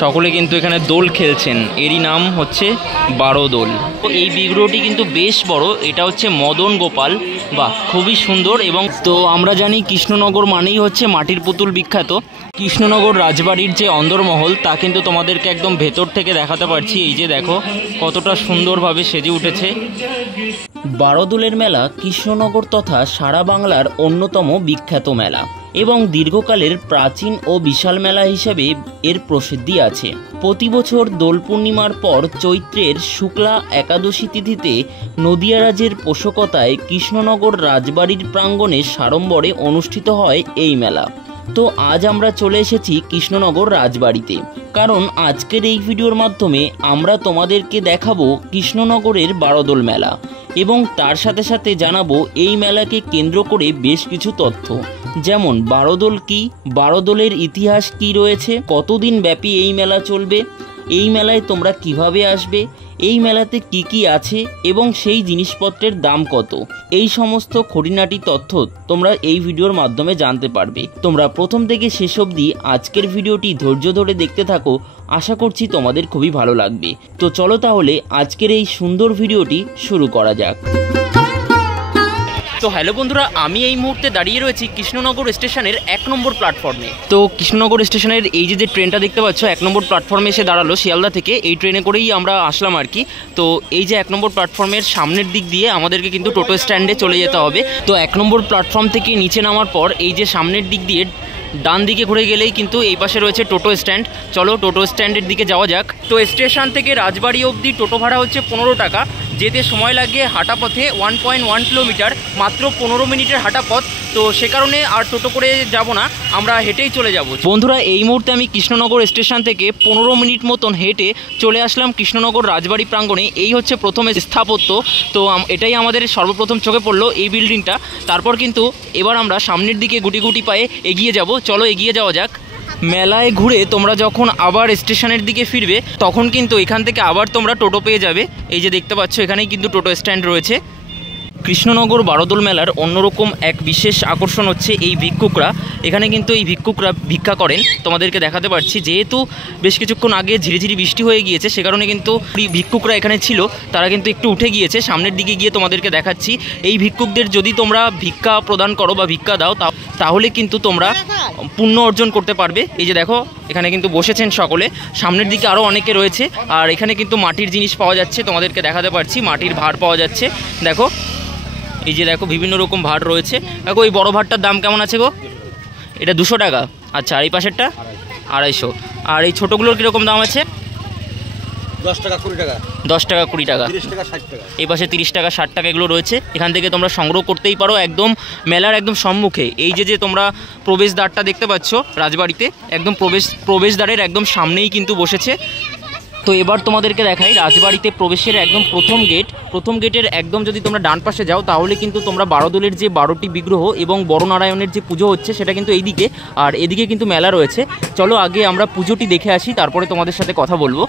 সকলে কিন্তু এখানে দোল খেলছেন, এরই নাম হচ্ছে বারোদোল। তো এই বিগ্রহটি কিন্তু বেশ বড়, এটা হচ্ছে মদন গোপাল, বাহ খুবই সুন্দর। এবং তো আমরা জানি কৃষ্ণনগর মানেই হচ্ছে মাটির পুতুল বিখ্যাত। কৃষ্ণনগর রাজবাড়ির যে অন্দরমহল তা কিন্তু তোমাদেরকে একদম ভেতর থেকে দেখাতে পারছি। এই যে দেখো কতটা সুন্দরভাবে সেজে উঠেছে। বারোদোলের মেলা কৃষ্ণনগর তথা সারা বাংলার অন্যতম বিখ্যাত মেলা এবং দীর্ঘকালের প্রাচীন ও বিশাল মেলা হিসেবে এর প্রসিদ্ধি আছে। প্রতি বছর দোল পূর্ণিমার পর চৈত্রের শুক্লা একাদশী তিথিতে নদিয়া রাজের পোষকতায় কৃষ্ণনগর রাজবাড়ির প্রাঙ্গণে সাড়ম্বরে অনুষ্ঠিত হয় এই মেলা। তো আজ আমরা চলে এসেছি কৃষ্ণনগর রাজবাড়িতে, কারণ আজকের এই ভিডিওর মাধ্যমে আমরা তোমাদেরকে দেখাবো কৃষ্ণনগরের বারোদোল মেলা এবং তার সাথে সাথে জানাবো এই মেলাকে কেন্দ্র করে বেশ কিছু তথ্য, যেমন বারোদোল কি, বারোদোলের ইতিহাস কি রয়েছে, কতদিন ব্যাপী এই মেলা চলবে, এই মেলায় তোমরা কিভাবে আসবে, এই মেলাতে কি কি আছে এবং সেই জিনিসপত্রের দাম কত, এই সমস্ত খুঁটিনাটি তথ্য তোমরা এই ভিডিওর মাধ্যমে জানতে পারবে। তোমরা প্রথম থেকে শেষ অবধি আজকের ভিডিওটি ধৈর্য ধরে দেখতে থাকো, আশা করছি তোমাদের খুবই ভালো লাগবে। তো চলো তাহলে আজকের এই সুন্দর ভিডিওটি শুরু করা যাক। তো হ্যালো বন্ধুরা, আমি এই মুহূর্তে দাঁড়িয়ে রয়েছি কৃষ্ণনগর স্টেশনের 1 নম্বর প্ল্যাটফর্মে। তো কৃষ্ণনগর স্টেশনের এই যে ট্রেনটা দেখতে পাচ্ছ 1 নম্বর প্ল্যাটফর্মে এসে দাঁড়ালো শিয়ালদা থেকে, এই ট্রেনে করেই আমরা আসলাম আর কি। তো এই যে 1 নম্বর প্ল্যাটফর্মের সামনের দিক দিয়ে আমাদেরকে কিন্তু টোটো স্ট্যান্ডে চলে যেতে হবে। তো 1 নম্বর প্ল্যাটফর্ম থেকে নিচে নামার পর এই যে সামনের দিক দিয়ে ডান দিকে ঘুরে গেলেই কিন্তু এই পাশে রয়েছে টোটো স্ট্যান্ড। চলো টোটো স্ট্যান্ডের দিকে যাওয়া যাক। তো স্টেশন থেকে রাজবাড়ি অবধি টোটো ভাড়া হচ্ছে 15 টাকা, যেতে সময় লাগে হাঁটা পথে 1.1 কিলোমিটার, মাত্র 15 মিনিটের হাঁটা পথ। তো সে কারণে আর টোটো করে যাব না, আমরা হেঁটেই চলে যাব। বন্ধুরা এই মুহূর্তে আমি কৃষ্ণনগর স্টেশন থেকে 15 মিনিট মতন হেঁটে চলে আসলাম কৃষ্ণনগর রাজবাড়ি প্রাঙ্গণে। এই হচ্ছে প্রথমে স্থাপত্য, তো এটাই আমাদের সর্বপ্রথম চোখে পড়লো এই বিল্ডিংটা। তারপর কিন্তু এবার আমরা সামনের দিকে গুটি গুটি পায়ে এগিয়ে যাব। চলো এগিয়ে যাওয়া যাক। মেলায় ঘুরে তোমরা যখন আবার স্টেশনের দিকে ফিরবে তখন কিন্তু এখান থেকে আবার তোমরা টোটো পেয়ে যাবে। এই যে দেখতে পাচ্ছ এখানেই কিন্তু টোটো স্ট্যান্ড রয়েছে। কৃষ্ণনগর বারোদোল মেলার অন্যরকম এক বিশেষ আকর্ষণ হচ্ছে এই ভিক্ষুকরা। এখানে কিন্তু এই ভিক্ষুকরা ভিক্ষা করেন, তোমাদেরকে দেখাতে পারছি। যেহেতু বেশ কিছুক্ষণ আগে ঝিরিঝিরি বৃষ্টি হয়ে গিয়েছে সে কারণে কিন্তু ভিক্ষুকরা এখানে ছিল, তারা কিন্তু একটু উঠে গিয়েছে। সামনের দিকে গিয়ে তোমাদেরকে দেখাচ্ছি। এই ভিক্ষুকদের যদি তোমরা ভিক্ষা প্রদান করো বা ভিক্ষা দাও তাহলে কিন্তু তোমরা পুণ্য অর্জন করতে পারবে। এই যে দেখো এখানে কিন্তু বসেছেন সকলে, সামনের দিকে আরও অনেকে রয়েছে। আর এখানে কিন্তু মাটির জিনিস পাওয়া যাচ্ছে, তোমাদেরকে দেখাতে পারছি। মাটির ভাঁড় পাওয়া যাচ্ছে, দেখো এই যে দেখো বিভিন্ন রকম ভাঁড় রয়েছে। দেখো এই বড় ভাঁড়টার দাম কেমন আছে গো? এটা 200 টাকা। আচ্ছা, আর এই পাশেরটা 250। আর এই ছোটোগুলোর কীরকম দাম আছে? 10 টাকা 20 টাকা, 10 টাকা 20 টাকা, 30 টাকা 60 টাকা। এই পাশে 30 টাকা 60 টাকা এগুলো রয়েছে। এখান থেকে তোমরা সংগ্রহ করতেই পারো একদম মেলার একদম সম্মুখে। এই যে তোমরা প্রবেশদ্বারটা দেখতে পাচ্ছ রাজবাড়িতে, একদম প্রবেশদ্বারের একদম সামনেই কিন্তু বসেছে। তো এবার তোমাদেরকে দেখাই রাজবাড়িতে প্রবেশের একদম প্রথম গেটের একদম যদি তোমরা ডান পাশে যাও তাহলে কিন্তু তোমরা বারোদোলের যে 12টি বিগ্রহ এবং বড়নারায়ণের যে পুজো হচ্ছে সেটা কিন্তু এইদিকে, আর এদিকে কিন্তু মেলা রয়েছে। চলো আগে আমরা পুজোটি দেখে আসি, তারপরে তোমাদের সাথে কথা বলবো।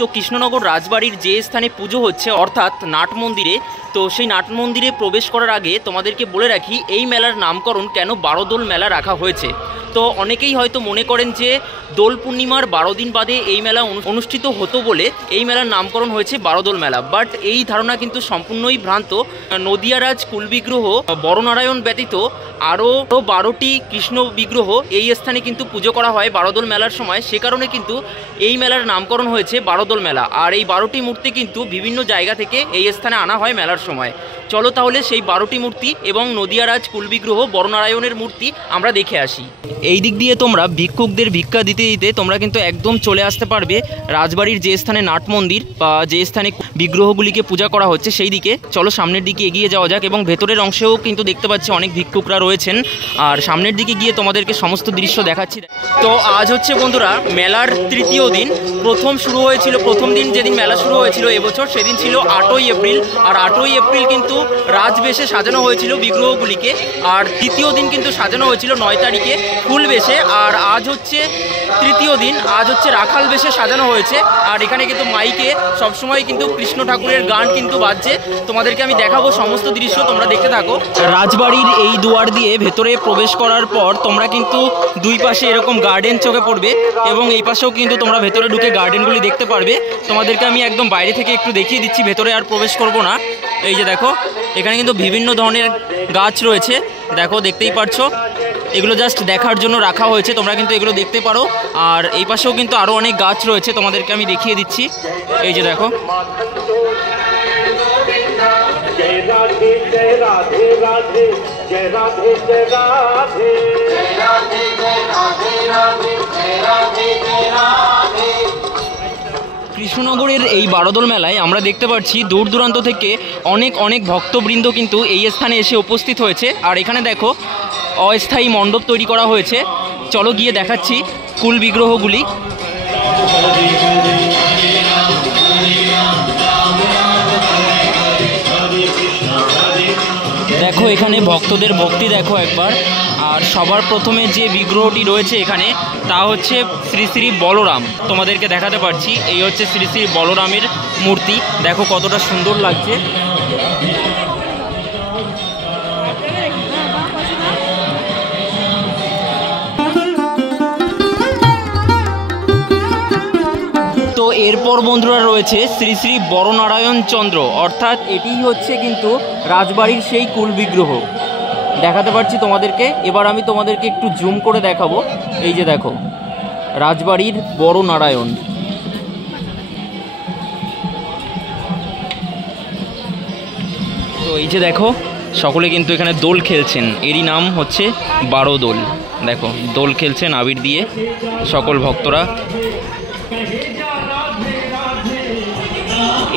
তো কৃষ্ণনগর রাজবাড়ির যে স্থানে পুজো হচ্ছে অর্থাৎ নাট মন্দিরে, তো সেই নাট মন্দিরে প্রবেশ করার আগে তোমাদেরকে বলে রাখি এই মেলার নামকরণ কেন বারোদোল মেলা রাখা হয়েছে। তো অনেকেই হয়তো মনে করেন যে দোল পূর্ণিমার 12 দিন বাদে এই মেলা অনুষ্ঠিত হতো বলে এই মেলার নামকরণ হয়েছে বারোদোল মেলা, বাট এই ধারণা কিন্তু সম্পূর্ণই ভ্রান্ত। নদিয়ারাজ কুলবিগ্রহ বড়নারায়ণ ব্যতীত আরও 12টি কৃষ্ণ বিগ্রহ এই স্থানে কিন্তু পুজো করা হয় বারোদোল মেলার সময়, সে কারণে কিন্তু এই মেলার নামকরণ হয়েছে বারোদোল মেলা। আর এই 12টি মূর্তি কিন্তু বিভিন্ন জায়গা থেকে এই স্থানে আনা হয় মেলার সময়। চলো তাহলে সেই 12টি মূর্তি এবং নদিয়ারাজ কুলবিগ্রহ বড়নারায়ণের মূর্তি আমরা দেখে আসি। এই দিক দিয়ে তোমরা ভিক্ষুকদের ভিক্ষা দিতে দিতে তোমরা কিন্তু একদম চলে আসতে পারবে রাজবাড়ির যে স্থানে নাট মন্দির বা যে স্থানে বিগ্রহগুলিকে পূজা করা হচ্ছে সেই দিকে। চলো সামনের দিকে এগিয়ে যাওয়া যাক, এবং ভেতরের অংশেও কিন্তু দেখতে পাচ্ছি অনেক ভিক্ষুকরা রয়েছেন। আর সামনের দিকে গিয়ে তোমাদেরকে সমস্ত দৃশ্য দেখাচ্ছি। তো আজ হচ্ছে বন্ধুরা মেলার তৃতীয় দিন। প্রথম দিন যেদিন মেলা শুরু হয়েছিল এবছর, সেদিন ছিল 8ই এপ্রিল। আর 8ই এপ্রিল কিন্তু রাজবেশে সাজানো হয়েছিল বিগ্রহগুলিকে, আর তৃতীয় দিন কিন্তু সাজানো হয়েছিল 9 তারিখে ফুল বেশে। আর আজ হচ্ছে তৃতীয় দিন, আজ হচ্ছে রাখাল বেশে সাজানো হয়েছে। আর এখানে কিন্তু মাইকে সবসময় কিন্তু কৃষ্ণ ঠাকুরের গান কিন্তু বাজছে। তোমাদেরকে আমি দেখাবো সমস্ত দৃশ্য, তোমরা দেখতে থাকো। রাজবাড়ির এই দুয়ার দিয়ে ভেতরে প্রবেশ করার পর তোমরা কিন্তু দুই পাশে এরকম গার্ডেন চোখে পড়বে, এবং এই পাশেও কিন্তু তোমরা ভেতরে ঢুকে গার্ডেনগুলি দেখতে পারবে। তোমাদেরকে আমি একদম বাইরে থেকে একটু দেখিয়ে দিচ্ছি, ভেতরে আর প্রবেশ করব না। এই যে দেখো, এখানে কিন্তু বিভিন্ন ধরনের গাছ রয়েছে, দেখো দেখতেই পারছো। এগুলো জাস্ট দেখার জন্য রাখা হয়েছে, তোমরা কিন্তু এগুলো দেখতে পারো। আর এই পাশেও কিন্তু আরও অনেক গাছ রয়েছে, তোমাদেরকে আমি দেখিয়ে দিচ্ছি। এই যে দেখো, কৃষ্ণনগরের এই বারোদোল মেলায় আমরা দেখতে পাচ্ছি দূর দূরান্ত থেকে অনেক ভক্তবৃন্দ কিন্তু এই স্থানে এসে উপস্থিত হয়েছে। আর এখানে দেখো অস্থায়ী মণ্ডপ তৈরি করা হয়েছে। চলো গিয়ে দেখাচ্ছি কুল বিগ্রহগুলি। দেখো এখানে ভক্তদের ভক্তি দেখো একবার। আর সবার প্রথমে যে বিগ্রহটি রয়েছে এখানে, তা হচ্ছে শ্রী শ্রী বলরাম। তোমাদেরকে দেখাতে পারছি, এই হচ্ছে শ্রী শ্রী বলরামের মূর্তি। দেখো কতটা সুন্দর লাগছে। তো এরপর বন্ধুরা রয়েছে শ্রী শ্রী বড়নারায়ণ চন্দ্র, অর্থাৎ এটি হচ্ছে কিন্তু রাজবাড়ির সেই কুল বিগ্রহ। দেখাতে পারছি তোমাদেরকে। এবার আমি তোমাদেরকে একটু জুম করে দেখাবো। এই যে দেখো রাজবাড়ির বড়নারায়ণ। তো এই যে দেখো সকলে কিন্তু এখানে দোল খেলছেন, এরই নাম হচ্ছে বারোদোল। দেখো দোল খেলছেন আবির দিয়ে সকল ভক্তরা।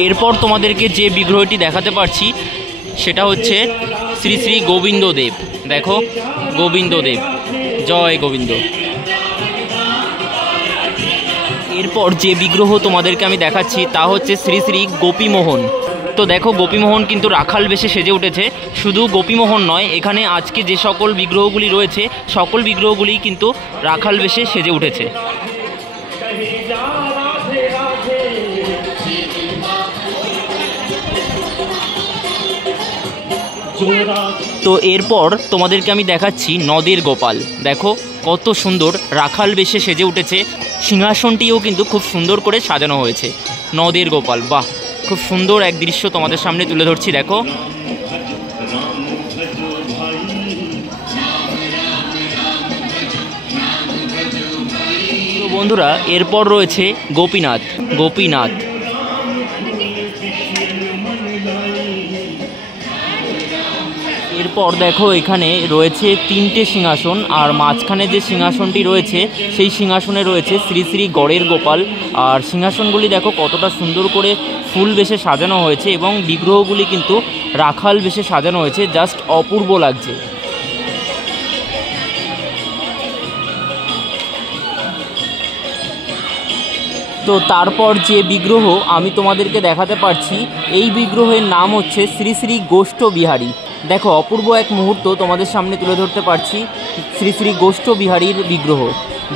এরপর তোমাদেরকে যে বিগ্রহটি দেখাতে পারছি সেটা হচ্ছে শ্রী শ্রী গোবিন্দদেব। দেখো গোবিন্দদেব, জয় গোবিন্দ। এরপর যে বিগ্রহ তোমাদেরকে আমি দেখাচ্ছি তা হচ্ছে শ্রী শ্রী গোপীমোহন। তো দেখো গোপীমোহন কিন্তু রাখাল বেশে সেজে উঠেছে। শুধু গোপীমোহন নয়, এখানে আজকে যে সকল বিগ্রহগুলি রয়েছে সকল বিগ্রহগুলি কিন্তু রাখাল বেশে সেজে উঠেছে। তো এরপর তোমাদেরকে আমি দেখাচ্ছি নদের গোপাল। দেখো কত সুন্দর রাখাল বেশে সেজে উঠেছে। সিংহাসনটিও কিন্তু খুব সুন্দর করে সাজানো হয়েছে। নদের গোপাল, বাহ, খুব সুন্দর এক দৃশ্য তোমাদের সামনে তুলে ধরছি। দেখো তো বন্ধুরা এরপর রয়েছে গোপীনাথ। এরপর দেখো এখানে রয়েছে 3টে সিংহাসন, আর মাঝখানে যে সিংহাসনটি রয়েছে সেই সিংহাসনে রয়েছে শ্রী শ্রী গড়ের গোপাল। আর সিংহাসনগুলি দেখো কতটা সুন্দর করে ফুল বেশে সাজানো হয়েছে, এবং বিগ্রহগুলি কিন্তু রাখাল বেশে সাজানো হয়েছে, জাস্ট অপূর্ব লাগছে। তো তারপর যে বিগ্রহ আমি তোমাদেরকে দেখাতে পারছি, এই বিগ্রহের নাম হচ্ছে শ্রী শ্রী গোষ্ঠ বিহারী। দেখো অপূর্ব এক মুহূর্ত তোমাদের সামনে তুলে ধরতে পারছি শ্রী শ্রী গোষ্ঠ বিহারীর বিগ্রহ।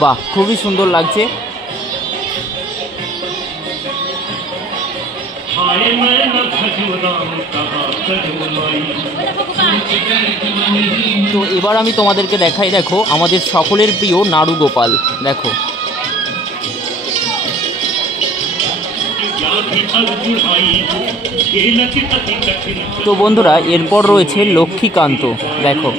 বাহ, খুবই সুন্দর লাগছে। তো এবার আমি তোমাদেরকে দেখাই, দেখো আমাদের সকলের প্রিয় নাড়ু গোপাল। দেখো তো বন্ধুরা এরপর রয়েছে লক্ষ্মীকান্ত। দেখো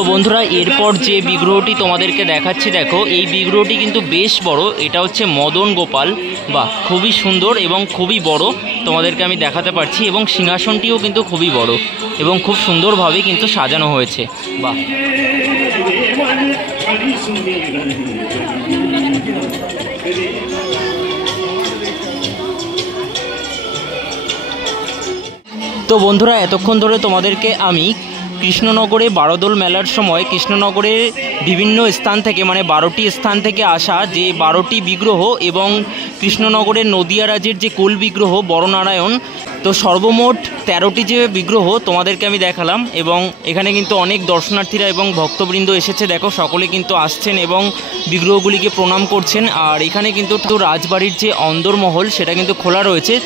তো বন্ধুরা এরপর যে বিগ্রহটি তোমাদেরকে দেখাচ্ছি, দেখো এই বিগ্রহটি কিন্তু বেশ বড়। এটা হচ্ছে মদন গোপাল, বাহ খুবই সুন্দর এবং খুবই বড়, তোমাদেরকে আমি দেখাতে পারছি। এবং সিংহাসনটিও কিন্তু খুবই বড় এবং খুব সুন্দরভাবে কিন্তু সাজানো হয়েছে, বাহ। তো বন্ধুরা এতক্ষণ ধরে তোমাদেরকে আমি কৃষ্ণনগরে বারোদোল মেলার সময় কৃষ্ণনগরের বিভিন্ন স্থান থেকে, মানে 12টি স্থান থেকে আসা যে 12টি বিগ্রহ এবং কৃষ্ণনগরের নদিয়া রাজের যে কুল বিগ্রহ বড়নারায়ণ, তো সর্বমোট 13টি যে বিগ্রহ তোমাদেরকে আমি দেখালাম। এবং এখানে কিন্তু অনেক দর্শনার্থীরা এবং ভক্তবৃন্দ এসেছে, দেখো সকলে কিন্তু আসছেন এবং বিগ্রহগুলিকে প্রণাম করছেন। আর এখানে কিন্তু রাজবাড়ির যে অন্দরমহল সেটা কিন্তু খোলা রয়েছে।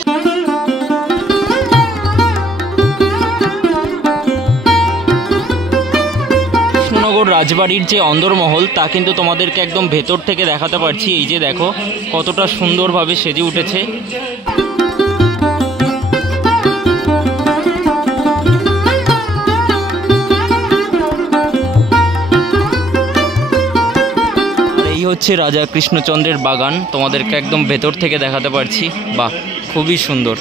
রাজবাড়ির যে অন্দরমহল তা কিন্তু তোমাদেরকে একদম ভেতর থেকে দেখাতে পারছি। এই যে দেখো কতটা সুন্দরভাবে সেজে উঠেছে। এই হচ্ছে রাজা কৃষ্ণচন্দ্রের বাগান, তোমাদেরকে একদম ভেতর থেকে দেখাতে পারছি, বাহ খুবই সুন্দর।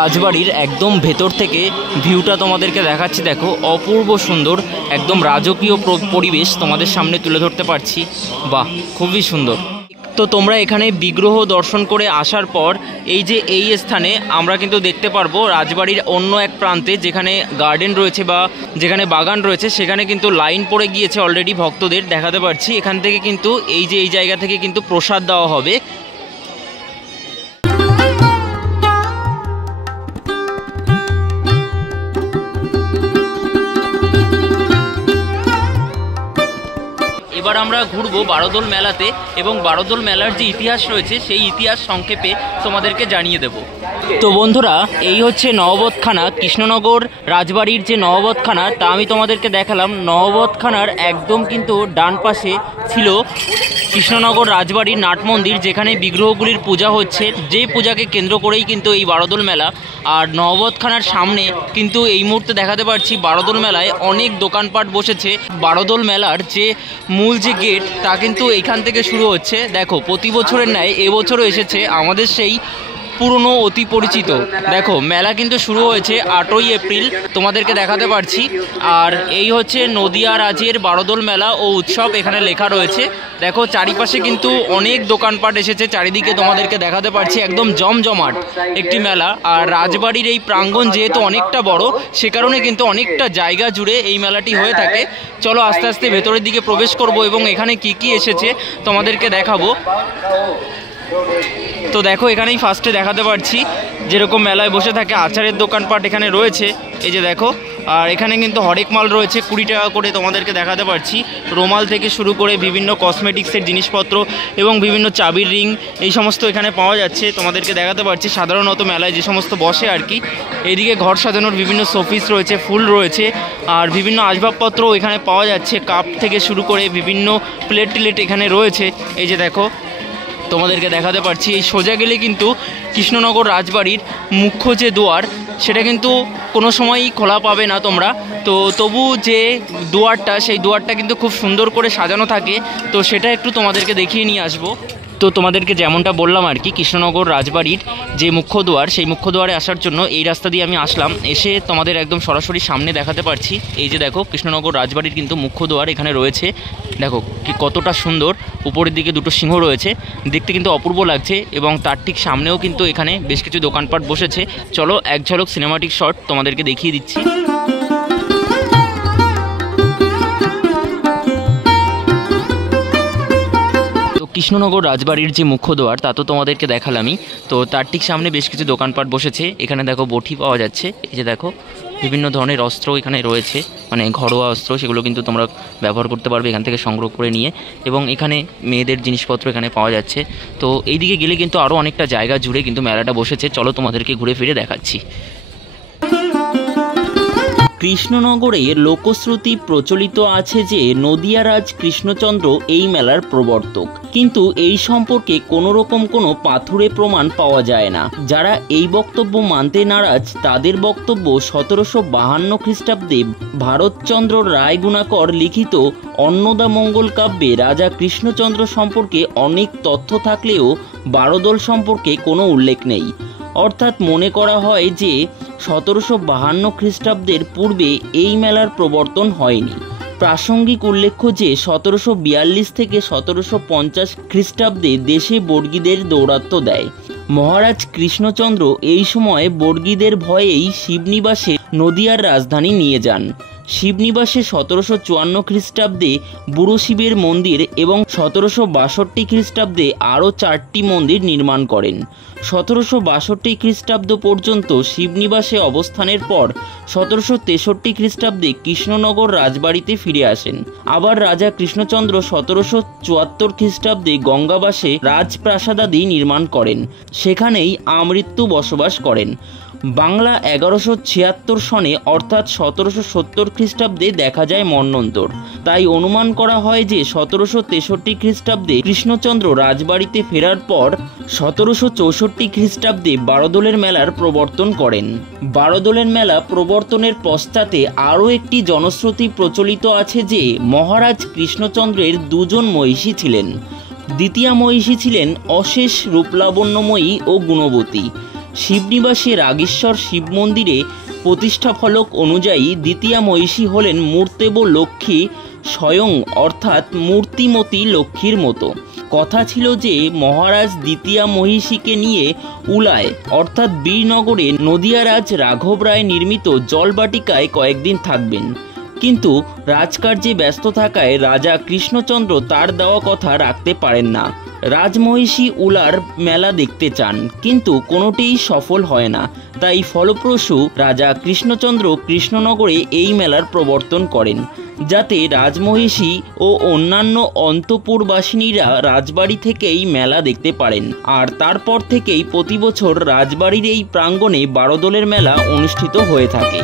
রাজবাড়ির একদম ভেতর থেকে ভিউটা তোমাদেরকে দেখাচ্ছি, দেখো অপূর্ব সুন্দর, একদম রাজকীয় পরিবেশ তোমাদের সামনে তুলে ধরতে পারছি, বাহ খুবই সুন্দর। তো তোমরা এখানে বিগ্রহ দর্শন করে আসার পর এই স্থানে আমরা কিন্তু দেখতে পারবো রাজবাড়ির অন্য এক প্রান্তে যেখানে গার্ডেন রয়েছে বা যেখানে বাগান রয়েছে, সেখানে কিন্তু লাইন পড়ে গিয়েছে অলরেডি, ভক্তদের দেখাতে পারছি। এখান থেকে কিন্তু এই জায়গা থেকে কিন্তু প্রসাদ দেওয়া হবে। এবার আমরা ঘুরবো বারোদোল মেলাতে এবং বারোদোল মেলার যে ইতিহাস রয়েছে সেই ইতিহাস সংক্ষেপে তোমাদেরকে জানিয়ে দেব। তো বন্ধুরা এই হচ্ছে নহবতখানা, কৃষ্ণনগর রাজবাড়ির যে নহবতখানা তা আমি তোমাদেরকে দেখালাম। নহবতখানার একদম কিন্তু ডান পাশে ছিল কৃষ্ণনগর রাজবাড়ির নাট মন্দির, যেখানে বিগ্রহগুলির পূজা হচ্ছে, যেই পূজাকে কেন্দ্র করেই কিন্তু এই বারোদোল মেলা। আর নহবতখানার সামনে কিন্তু এই মুহূর্তে দেখাতে পারছি বারোদোল মেলায় অনেক দোকানপাট বসেছে। বারোদোল মেলার যে মূল যে গেট তা কিন্তু এখান থেকে শুরু হচ্ছে। দেখো প্রতি বছরের ন্যায় এবছরও এসেছে আমাদের সেই পুরনো অতি পরিচিত, দেখো মেলা কিন্তু শুরু হয়েছে 8ই এপ্রিল, তোমাদেরকে দেখাতে পারছি। আর এই হচ্ছে নদিয়া রাজের বারোদোল মেলা ও উৎসব, এখানে লেখা রয়েছে। দেখো চারিপাশে কিন্তু অনেক দোকানপাট এসেছে, চারিদিকে তোমাদেরকে দেখাতে পারছি একদম জমজমাট একটি মেলা। আর রাজবাড়ির এই প্রাঙ্গণ যেহেতু অনেকটা বড়, সে কারণে কিন্তু অনেকটা জায়গা জুড়ে এই মেলাটি হয়ে থাকে। চলো আস্তে আস্তে ভেতরের দিকে প্রবেশ করব এবং এখানে কি কি এসেছে তোমাদেরকে দেখাবো। তো দেখো এখানেই ফার্স্টে দেখাতে পারছি যেরকম মেলায় বসে থাকে আচারের দোকানপাট এখানে রয়েছে, এই যে দেখো। আর এখানে কিন্তু হরেক মাল রয়েছে 20 টাকা করে, তোমাদেরকে দেখাতে পারছি। রুমাল থেকে শুরু করে বিভিন্ন কসমেটিক্সের জিনিসপত্র এবং বিভিন্ন চাবির রিং এই সমস্ত এখানে পাওয়া যাচ্ছে, তোমাদেরকে দেখাতে পারছি। সাধারণত মেলায় যে সমস্ত বসে আর কি। এইদিকে ঘর সাজানোর বিভিন্ন শোপিস রয়েছে, ফুল রয়েছে, আর বিভিন্ন আসবাবপত্রও এখানে পাওয়া যাচ্ছে। কাপ থেকে শুরু করে বিভিন্ন প্লেট টিলেট এখানে রয়েছে, এই যে দেখো তোমাদেরকে দেখাতে পারছি। এই সোজা গেলে কিন্তু কৃষ্ণনগর রাজবাড়ির মুখ্য যে দুয়ার সেটা কিন্তু কোনো সময়ই খোলা পাবে না তোমরা। তো তবু যে দুয়ারটা সেই দুয়ারটা কিন্তু খুব সুন্দর করে সাজানো থাকে, তো সেটা একটু তোমাদেরকে দেখিয়ে নিয়ে আসবো। তো তোমাদেরকে যেমনটা বললাম আর কি, কৃষ্ণনগর রাজবাড়ির যে মুখ্য দুয়ার সেই মুখ্য দুয়ারে আসার জন্য এই রাস্তা দিয়ে আমি আসলাম। এসে তোমাদের একদম সরাসরি সামনে দেখাতে পারছি। এই যে দেখো কৃষ্ণনগর রাজবাড়ির কিন্তু মুখ্য দুয়ার এখানে রয়েছে, দেখো কি কতটা সুন্দর। উপরের দিকে দুটো সিংহ রয়েছে, দেখতে কিন্তু অপূর্ব লাগছে। এবং তার ঠিক সামনেও কিন্তু এখানে বেশ কিছু দোকানপাট বসেছে। চলো এক ঝলক সিনেমাটিক শট তোমাদেরকে দেখিয়ে দিচ্ছি। কৃষ্ণনগর রাজবাড়ির যে মুখ্য দ্বার তা তো তোমাদেরকে দেখালামই। তো তার ঠিক সামনে বেশ কিছু দোকানপাট বসেছে। এখানে দেখো বটি পাওয়া যাচ্ছে, এই যে দেখো বিভিন্ন ধরনের অস্ত্র এখানে রয়েছে, মানে ঘরোয়া অস্ত্র, সেগুলো কিন্তু তোমরা ব্যবহার করতে পারবে এখান থেকে সংগ্রহ করে নিয়ে। এবং এখানে মেয়েদের জিনিসপত্র এখানে পাওয়া যাচ্ছে। তো এই দিকে গেলে কিন্তু আরও অনেকটা জায়গা জুড়ে কিন্তু মেলাটা বসেছে। চলো তোমাদেরকে ঘুরে ফিরে দেখাচ্ছি। কৃষ্ণনগরে লোকশ্রুতি প্রচলিত আছে যে নদিয়ারাজ কৃষ্ণচন্দ্র এই মেলার প্রবর্তক, কিন্তু এই সম্পর্কে কোনো রকম কোনো পাথুরে প্রমাণ পাওয়া যায় না। যারা এই বক্তব্য মানতে নারাজ তাদের বক্তব্য 1752 খ্রিস্টাব্দে ভারতচন্দ্র রায়গুণাকর লিখিত অন্নদামঙ্গল কাব্যে রাজা কৃষ্ণচন্দ্র সম্পর্কে অনেক তথ্য থাকলেও বারোদল সম্পর্কে কোনো উল্লেখ নেই। অর্থাৎ মনে করা হয় যে 1752 খ্রিস্টাব্দের পূর্বে এই মেলার প্রবর্তন হয়নি। প্রাসঙ্গিক উল্লেখ্য যে 1742 থেকে 1750 খ্রিস্টাব্দে দেশে বর্গীদের দৌরাত্ম্য দেয়। মহারাজ কৃষ্ণচন্দ্র এই সময় বর্গীদের ভয়েই শিবনিবাসে নদিয়ার রাজধানী নিয়ে যান। শিবনিবাসে 1754 খ্রিস্টাব্দে বুড়ো শিবের মন্দির এবং 1762 খ্রিস্টাব্দে আরও 4টি মন্দির নির্মাণ করেন। 1762 খ্রিস্টাব্দ পর্যন্ত শিবনিবাসে অবস্থানের পর 1763 খ্রিস্টাব্দে কৃষ্ণনগর রাজবাড়িতে ফিরে আসেন। আবার রাজা কৃষ্ণচন্দ্র 1774 খ্রিস্টাব্দে গঙ্গাবাসে রাজপ্রাসাদাদি নির্মাণ করেন, সেখানেই আমৃত্যু বসবাস করেন। বাংলা 1176 সনে অর্থাৎ 1770 খ্রিস্টাব্দে দেখা যায় মন্বন্তর। তাই অনুমান করা হয় যে 1763 খ্রিস্টাব্দে কৃষ্ণচন্দ্র রাজবাড়িতে ফেরার পর 1764 খ্রিস্টাব্দে বারোদলের মেলার প্রবর্তন করেন। বারোদলের মেলা প্রবর্তনের পশ্চাতে আরও একটি জনশ্রুতি প্রচলিত আছে যে মহারাজ কৃষ্ণচন্দ্রের দুজন মহিষী ছিলেন। দ্বিতীয়া মহিষী ছিলেন অশেষ রূপলাবণ্যময়ী ও গুণবতী। শিবনিবাসে রাগেশ্বর শিব মন্দিরে প্রতিষ্ঠা ফলক অনুযায়ী দ্বিতীয়া মহিষী হলেন মূর্তেব লক্ষ্মী স্বয়ং, অর্থাৎ মূর্তিমতী লক্ষ্মীর মতো। কথা ছিল যে মহারাজ দ্বিতীয়া মহিষীকে নিয়ে উলায় অর্থাৎ বীরনগরে নদিয়ারাজ রাঘব রায় নির্মিত জলবাটিকায় কয়েকদিন থাকবেন, কিন্তু রাজকার্যে ব্যস্ত থাকায় রাজা কৃষ্ণচন্দ্র তার দেওয়া কথা রাখতে পারেন না। রাজমহিষী উলার মেলা দেখতে চান, কিন্তু কোনোটিই সফল হয় না। তাই ফলপ্রসূ রাজা কৃষ্ণচন্দ্র কৃষ্ণনগরে এই মেলার প্রবর্তন করেন, যাতে রাজমহিষী ও অন্যান্য অন্তঃপুরবাসিনীরা রাজবাড়ি থেকেই মেলা দেখতে পারেন। আর তারপর থেকেই প্রতি বছর রাজবাড়ির এই প্রাঙ্গণে বারোদলের মেলা অনুষ্ঠিত হয়ে থাকে।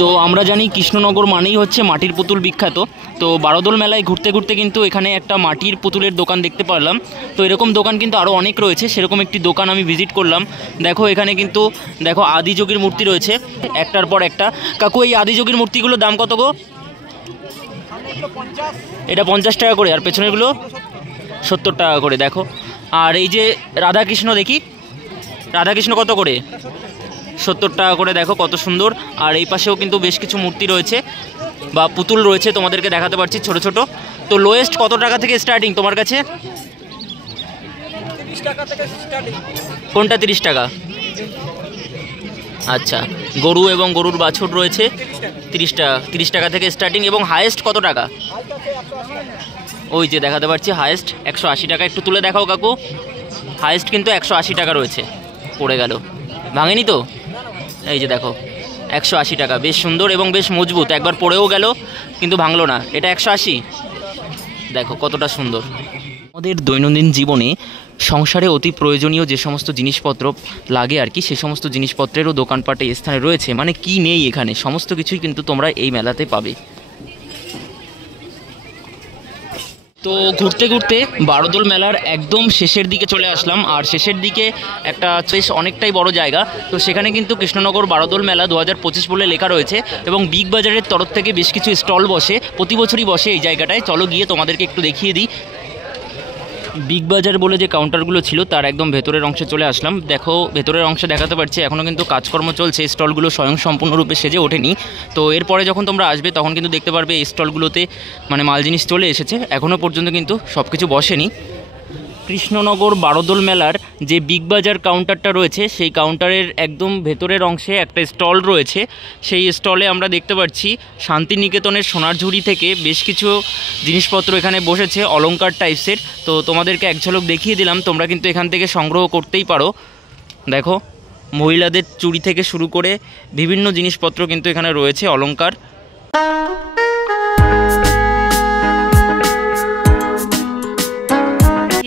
তো আমরা জানি কৃষ্ণনগর মানেই হচ্ছে মাটির পুতুল বিখ্যাত। তো বারোদল মেলায় ঘুরতে ঘুরতে কিন্তু এখানে একটা মাটির পুতুলের দোকান দেখতে পারলাম। তো এরকম দোকান কিন্তু আরও অনেক রয়েছে, সেরকম একটি দোকান আমি ভিজিট করলাম। দেখো এখানে কিন্তু দেখো আদিযোগীর মূর্তি রয়েছে একটার পর একটা। কাকু এই আদিযোগীর মূর্তিগুলোর দাম কত গো? এটা 50 টাকা করে, আর পেছনেরগুলো 70 টাকা করে। দেখো আর এই যে রাধাকৃষ্ণ, দেখি রাধাকৃষ্ণ কত করে? 70 টাকা করে। দেখো কত সুন্দর। আর এই পাশেও কিন্তু বেশ কিছু মূর্তি রয়েছে বা পুতুল রয়েছে, তোমাদেরকে দেখাতে পারছি ছোট ছোট। তো লোয়েস্ট কত টাকা থেকে স্টার্টিং তোমার কাছে? 30 টাকা থেকে স্টার্টিং। কোনটা 30 টাকা? আচ্ছা, গরু এবং গরুর বাছুর রয়েছে 30 টাকা থেকে স্টার্টিং। এবং হায়েস্ট কত টাকা? ওই যে দেখাতে পারছি হায়েস্ট 180 টাকা। একটু তুলে দেখাও কাকু। হায়েস্ট কিন্তু 180 টাকা রয়েছে। পড়ে গেল, ভাঙেনি তো? এই যে দেখো 180 টাকা, বেশ সুন্দর এবং বেশ মজবুত। একবার পড়েও গেল কিন্তু ভাঙলো না। এটা 180। দেখো কতটা সুন্দর। আমাদের দৈনন্দিন জীবনে সংসারে অতি প্রয়োজনীয় যে সমস্ত জিনিসপত্র লাগে আর কি, সে সমস্ত জিনিসপত্রেরও দোকানপাটে এই স্থানে রয়েছে। মানে কি নেই এখানে, সমস্ত কিছুই কিন্তু তোমরা এই মেলাতে পাবে। তো ঘুরতে ঘুরতে বারোদল মেলার একদম শেষের দিকে চলে আসলাম। আর শেষের দিকে একটা বেশ অনেকটাই বড় জায়গা। তো সেখানে কিন্তু কৃষ্ণনগর বারোদল মেলা 2025 বলে লেখা রয়েছে এবং বিগ বাজারের তরফ থেকে বেশ কিছু স্টল বসে, প্রতি বছরই বসে এই জায়গাটায়। চলো গিয়ে তোমাদেরকে একটু দেখিয়ে দিই। বিগ বাজার বলে যে কাউন্টারগুলো ছিল তার একদম ভেতরের অংশে চলে আসলাম। দেখো ভেতরের অংশে দেখাতে পারছি এখনও কিন্তু কাজকর্ম চলছে, স্টলগুলো স্বয়ং সম্পূর্ণরূপে সেজে ওঠেনি। তো এরপরে যখন তোমরা আসবে তখন কিন্তু দেখতে পারবে এই স্টলগুলোতে মানে মাল জিনিস চলে এসেছে। এখনও পর্যন্ত কিন্তু সব কিছু বসেনি। কৃষ্ণনগর বারোদল মেলার যে বিগ বাজার কাউন্টারটা রয়েছে সেই কাউন্টারের একদম ভেতরের অংশে একটা স্টল রয়েছে। সেই স্টলে আমরা দেখতে পাচ্ছি শান্তিনিকেতনের সোনার ঝুড়ি থেকে বেশ কিছু জিনিসপত্র এখানে বসেছে, অলংকার টাইপসের। তো তোমাদেরকে এক ঝলক দেখিয়ে দিলাম, তোমরা কিন্তু এখান থেকে সংগ্রহ করতেই পারো। দেখো মহিলাদের চুড়ি থেকে শুরু করে বিভিন্ন জিনিসপত্র কিন্তু এখানে রয়েছে, অলংকার।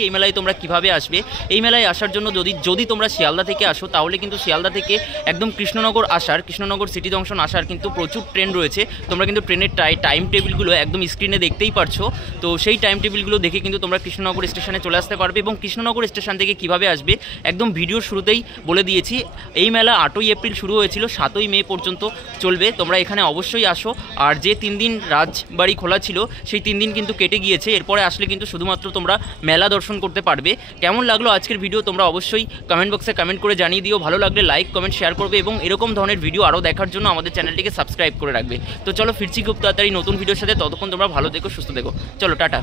এই মেলায় তোমরা কিভাবে আসবে। এই মেলায় আসার জন্য যদি তোমরা শিয়ালদা থেকে আসো তাহলে কিন্তু শিয়ালদা থেকে একদম কৃষ্ণনগর সিটি জংশন আসার কিন্তু প্রচুর ট্রেন রয়েছে। তোমরা কিন্তু ট্রেনের টাইম টেবিলগুলো একদম স্ক্রিনে দেখতেই পারছো। তো সেই টাইম টেবিলগুলো দেখে কিন্তু তোমরা কৃষ্ণনগর স্টেশনে চলে আসতে পারবে। এবং কৃষ্ণনগর স্টেশন থেকে কিভাবে আসবে একদম ভিডিওর শুরুতেই বলে দিয়েছি। এই মেলা 8ই এপ্রিল শুরু হয়েছিল, 7ই মে পর্যন্ত চলবে। তোমরা এখানে অবশ্যই আসো। আর যে 3 দিন রাজবাড়ি খোলা ছিল সেই 3 দিন কিন্তু কেটে গিয়েছে। এরপরে আসলে কিন্তু শুধুমাত্র তোমরা মেলা দর্শন করতে পারবে। কেমন লাগলো আজকের ভিডিও তোমরা অবশ্যই কমেন্ট বক্সে কমেন্ট করে জানিয়ে দিও। ভালো লাগলে লাইক কমেন্ট শেয়ার করবে এবং এরকম ধরনের ভিডিও আরও দেখার জন্য আমাদের চ্যানেলটিকে সাবস্ক্রাইব করে রাখবে। তো চলো ফিরছি খুব তাড়াতাড়ি নতুন ভিডিওর সাথে। ততক্ষণ তোমরা ভালো থেকো, সুস্থ থেকো। চলো টাটা।